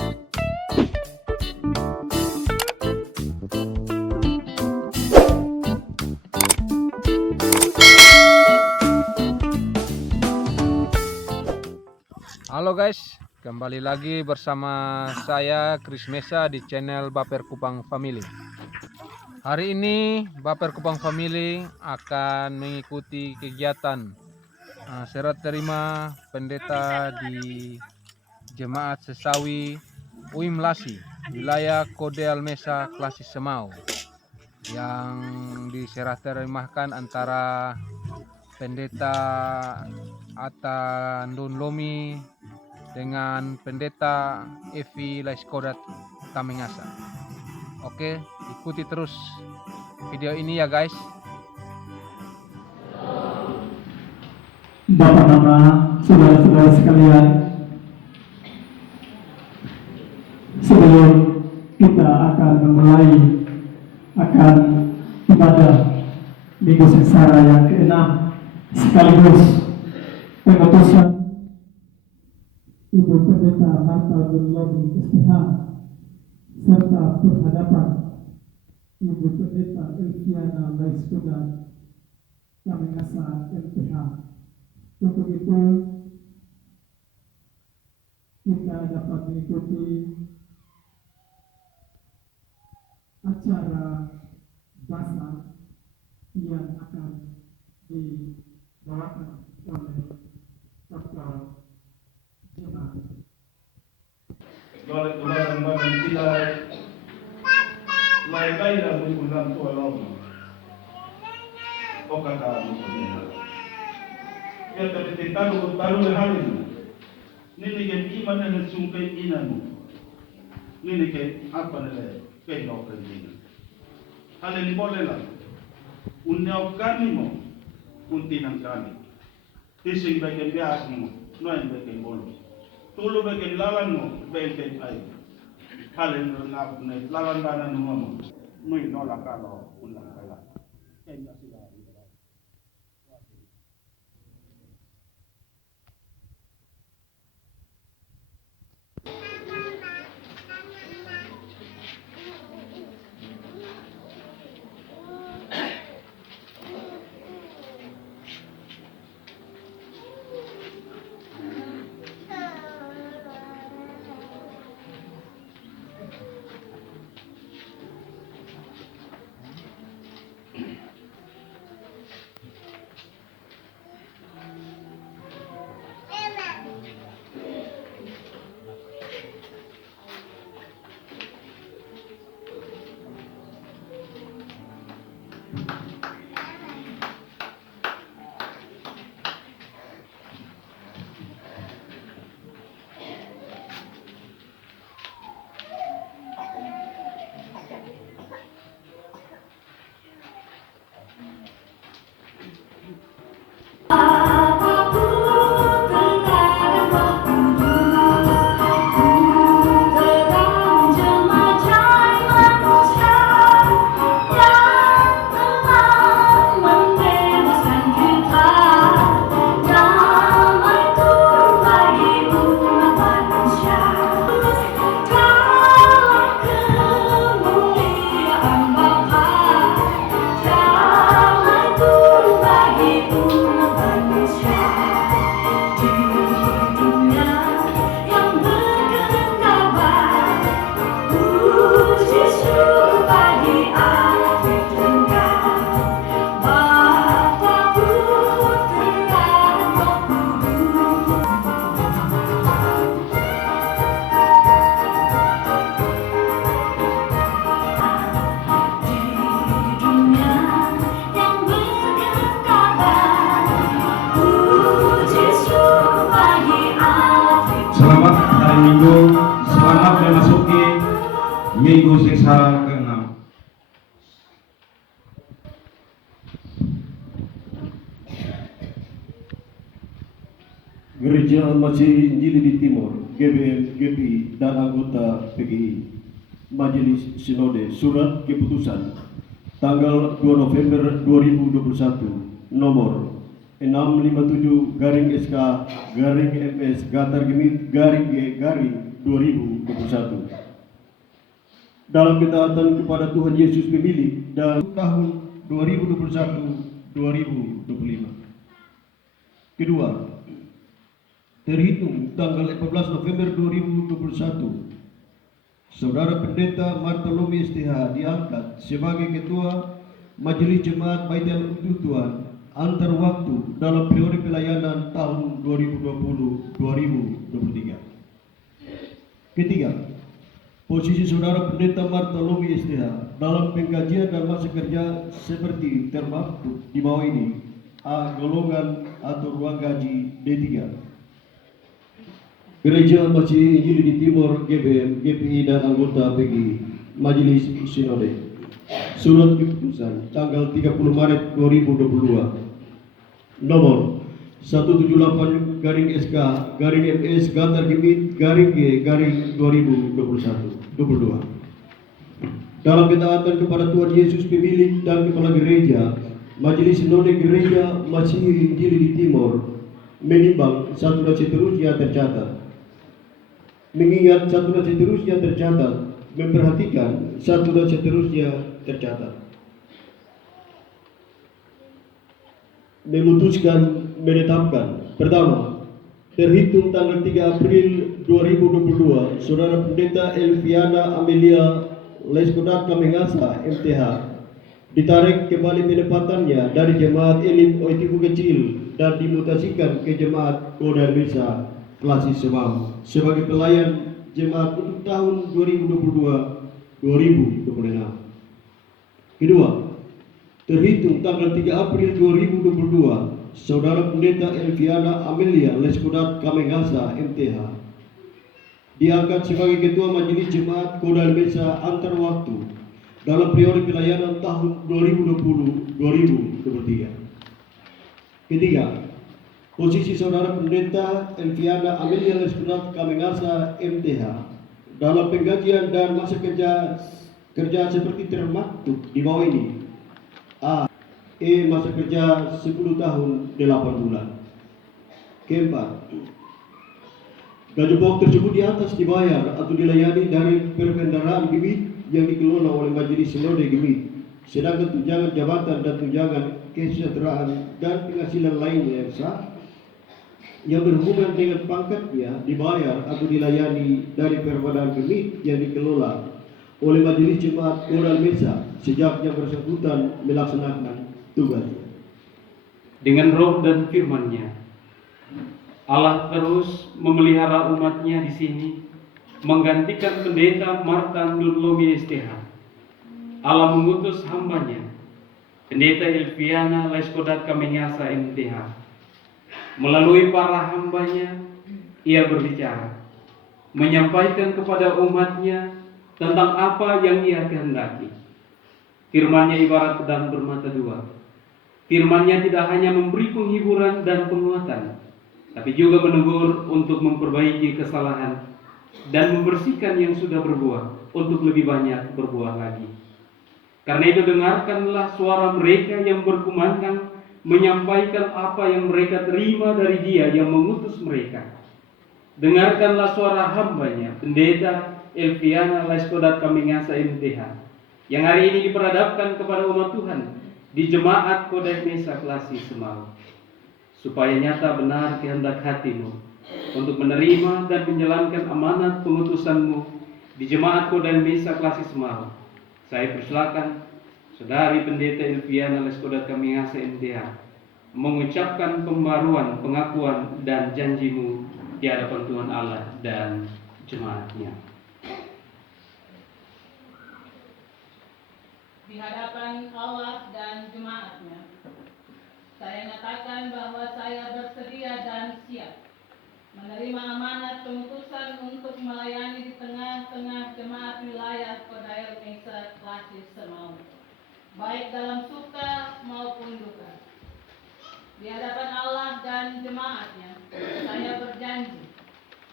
Halo guys, kembali lagi bersama saya Chris Mesa di channel Baper Kupang Family. Hari ini Baper Kupang Family akan mengikuti kegiatan serah terima pendeta di Jemaat Sesawi Uim Lasi, wilayah Kodel Mesa, Klasis Semau, yang diserah terimahkan antara pendeta Ata Ndun Lomi dengan pendeta Evi Laiskodat Tamengasa. Oke, ikuti terus video ini ya guys. Bapak Nama, saudara-saudara sekalian, sebelum kita akan memulai ibadah Minggu Sengsara yang ke-6 sekaligus pengutusan Ibu Pendeta Marta Lomi SPH serta penghadapan Ibu Pendeta Elviana Laiskodat Tamengasa MPH. Untuk itu kita dapat mengikuti acara basah yang akan dibawakan oleh Dr. Jemaat. Golek-golek dan silai lai lah ulang tua lama. Oh kata musuhnya. Ya tapi tahu hari ini kan iman dan sungkai inamu. Ini kan apa nih? Kehidupan ini. Hal ini boleh lah. Unyau kami mo, untinang kami. Tising bagian biasa mo, noen bagian bolos. Tulu bagian lalan mo, bagian air. Hal ini lalan banan mo, noen nolak kalau ulang kala. Kaya sila. Minggu, selamat memasuki Minggu Sengsara ke-6. Gereja Masih Injili di Timur, GBM, GPI, dan anggota PGI. Majelis Sinode Surat Keputusan tanggal 2 November 2021 nomor 657 garing SK garing MS gatar gemit garing G garing 2021. Dalam ketaatan kepada Tuhan Yesus pemilik dan tahun 2021-2025. Kedua, terhitung tanggal 14 November 2021, Saudara Pendeta Bartolome STH diangkat sebagai Ketua Majelis Jemaat Baitul Tuhan antar waktu dalam periode pelayanan tahun 2020-2023. Ketiga, posisi Saudara Pendeta Bartolome STH dalam pengkajian dan masa kerja seperti termaktub di bawah ini. A. Golongan atau ruang gaji D3. Gereja Masih Injil di Timur GBM, GPI dan anggota PGI Majelis Sinode. Surat keputusan tanggal 30 Maret 2022 nomor 178 garing SK garing MS Gantar Gemit garing G garing 2021-22. Dalam ketaatan kepada Tuhan Yesus pemilik dan kepala gereja Majelis Sinode Gereja Masih Injil di Timur menimbang satu dan seterusnya tercatat. Mengingat satu dan seterusnya tercatat, memperhatikan satu dan seterusnya tercatat. Memutuskan menetapkan. Pertama, terhitung tanggal 3 April 2022, Saudara Pendeta Elviana Amelia Leskodat Kamengasa MTH ditarik kembali penempatannya dari Jemaat Elim Oitifu Kecil dan dimutasikan ke Jemaat Kodar Misa Klasis Semau sebagai pelayan jemaat untuk tahun 2022-2026. Kedua, terhitung tanggal 3 April 2022, Saudara Pendeta Elviana Amelia Leskodat Kamengasa MTH diangkat sebagai Ketua Majelis Jemaat Kodar Misa antar waktu dalam periode pelayanan tahun 2020-2023. Ketiga, posisi Saudara Pendeta Elviana Amelia Leskodat Kamengasa MTH dalam penggajian dan masa kerja seperti termaktub di bawah ini. A. Masa kerja 10 tahun 8 bulan. Keempat, gaji pokok tersebut di atas dibayar atau dilayani dari perbendaharaan Gemit yang dikelola oleh Majelis Sinode Gemit, sedangkan tunjangan jabatan dan tunjangan kesejahteraan dan penghasilan lainnya yang sah yang berhubungan dengan pangkatnya dibayar atau dilayani dari perbendaharaan Gemit yang dikelola oleh Majelis Jemaat Kodar Misa sejak yang bersangkutan melaksanakan tugasnya. Dengan roh dan firman-Nya, Allah terus memelihara umat-Nya di sini, menggantikan Pendeta Marta Nurlomi STH. Allah mengutus hamba-Nya, Pendeta Elviana Leskodat Kamengasa MTH. Melalui para hamba-Nya, ia berbicara, menyampaikan kepada umat-Nya tentang apa yang ia kehendaki. Firman-Nya ibarat pedang bermata dua. Firman-Nya tidak hanya memberi penghiburan dan penguatan, tapi juga menegur untuk memperbaiki kesalahan dan membersihkan yang sudah berbuah untuk lebih banyak berbuah lagi. Karena itu dengarkanlah suara mereka yang berkumandang menyampaikan apa yang mereka terima dari Dia yang mengutus mereka. Dengarkanlah suara hamba-Nya, Pendeta Elviana Leskodat Kamengasa MTH, yang hari ini diperadabkan kepada umat Tuhan di Jemaat Kodar Misa Klasis Semau, supaya nyata benar kehendak hati-Mu untuk menerima dan menjalankan amanat pengutusan-Mu di Jemaat Kodar Misa Klasis Semau. Saya persilakan Saudari Pendeta Elviana Leskodat Kamengasa MTH mengucapkan pembaruan, pengakuan dan janji-Mu di hadapan Tuhan Allah dan jemaat-Nya. Di hadapan Allah dan jemaat-Nya, saya nyatakan bahwa saya bersedia dan siap menerima amanat pengutusan untuk melayani di tengah-tengah jemaat wilayah Kodar Misa Klasis Semau, baik dalam suka maupun duka. Di hadapan Allah dan jemaat-Nya, saya berjanji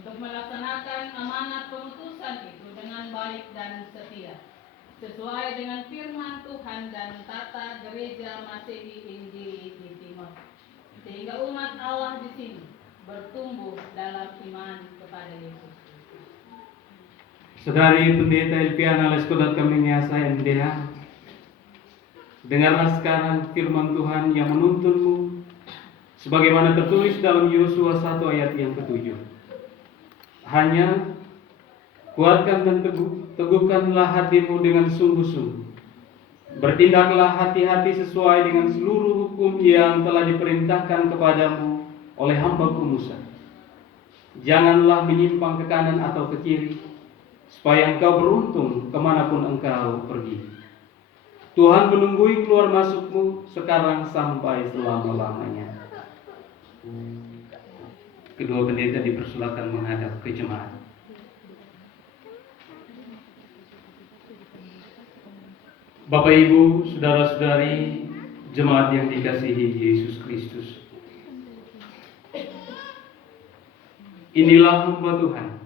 untuk melaksanakan amanat pengutusan itu dengan baik dan setia, sesuai dengan firman Tuhan dan tata gereja Masehi Injil di Timur, sehingga umat Allah di sini bertumbuh dalam iman kepada Yesus Kristus. Saudari Pendeta Elpiana Leskodat Kamengasa MDH, dengarlah sekarang firman Tuhan yang menuntunmu sebagaimana tertulis dalam Yosua 1 ayat yang ke-7. Hanya kuatkan dan teguhkanlah hatimu dengan sungguh-sungguh. Bertindaklah hati-hati sesuai dengan seluruh hukum yang telah diperintahkan kepadamu oleh hamba-Ku Musa. Janganlah menyimpang ke kanan atau ke kiri, supaya engkau beruntung kemanapun engkau pergi. Tuhan menunggui keluar masukmu sekarang sampai selama-lamanya. Kedua pendeta dipersilakan menghadap ke jemaat. Bapak Ibu, saudara-saudari, jemaat yang dikasihi Yesus Kristus. Inilah hamba Tuhan,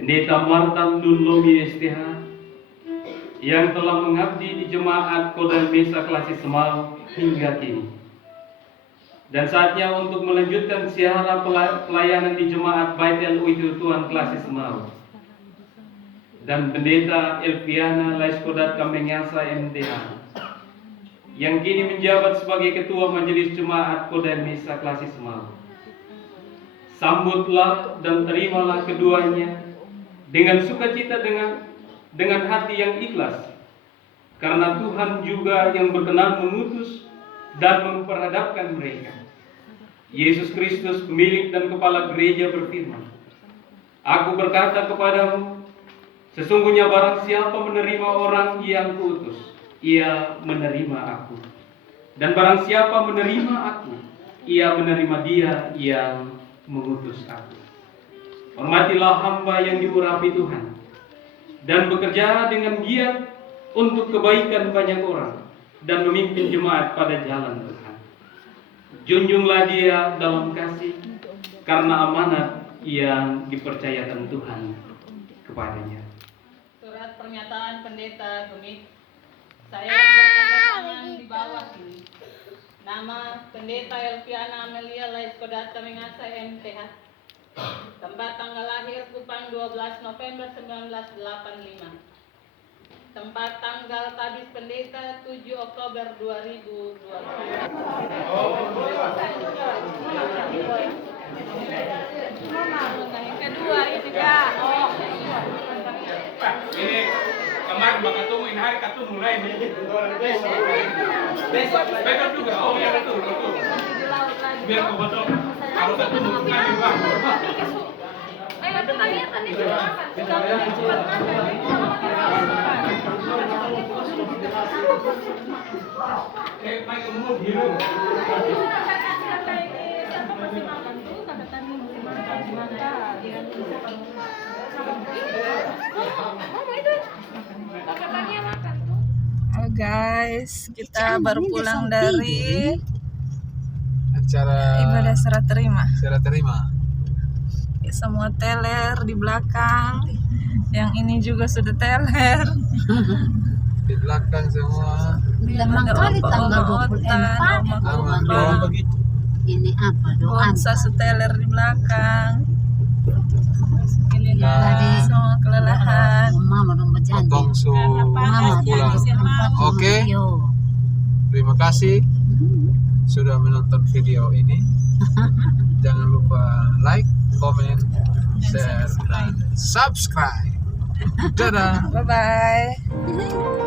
Pendeta Martan Dunlomi STH, yang telah mengabdi di jemaat Kodam Mesa Klasi Semau hingga kini. Dan saatnya untuk melanjutkan siara pelayanan di jemaat Baitel Uitu Tuhan Klasi Semau. Dan Pendeta Elpiana Laiskodat Kamengasa MDH, yang kini menjabat sebagai Ketua Majelis Jemaat Kodam Mesa Klasi Semau. Sambutlah dan terimalah keduanya dengan sukacita, dengan hati yang ikhlas, karena Tuhan juga yang berkenan mengutus dan memperhadapkan mereka. Yesus Kristus, pemilik dan kepala gereja, berfirman, "Aku berkata kepadamu, sesungguhnya barang siapa menerima orang yang kuutus, ia menerima aku. Dan barang siapa menerima aku, ia menerima dia yang mengutus aku." Hormatilah hamba yang diurapi Tuhan dan bekerja dengan giat untuk kebaikan banyak orang dan memimpin jemaat pada jalan Tuhan. Junjunglah dia dalam kasih karena amanat yang dipercayakan Tuhan kepadanya. Surat pernyataan Pendeta Gemik. Saya yang bertanda tangan di bawah ini. Nama Pendeta Elpiana Amelia Laiskodat Kamengasa MTH. Tempat tanggal lahir Kupang 12 November 1985. Tempat tanggal tabis pendeta 7 Oktober 2020. Yang kedua ini ya. Ini kemarin bakal tungguin hari kartu mulai besok juga. Oh ya betul. Biar kau betul. Kalau ketemu kan juga. Ayo kalian tadi silakan. Main umur biru. Halo guys, kita baru pulang dari Acara ibadah serah terima. Semua teler di belakang. Yang ini juga sudah teler. di belakang semua. Ada opa-opa, Ini apa doa? Bonsa seteler di belakang. Ini semua kelelahan. Mama dong berjanji. Mama pulang. Oke. Terima kasih sudah menonton video ini. Jangan lupa like, comment, share, dan subscribe. Dadah. Bye bye.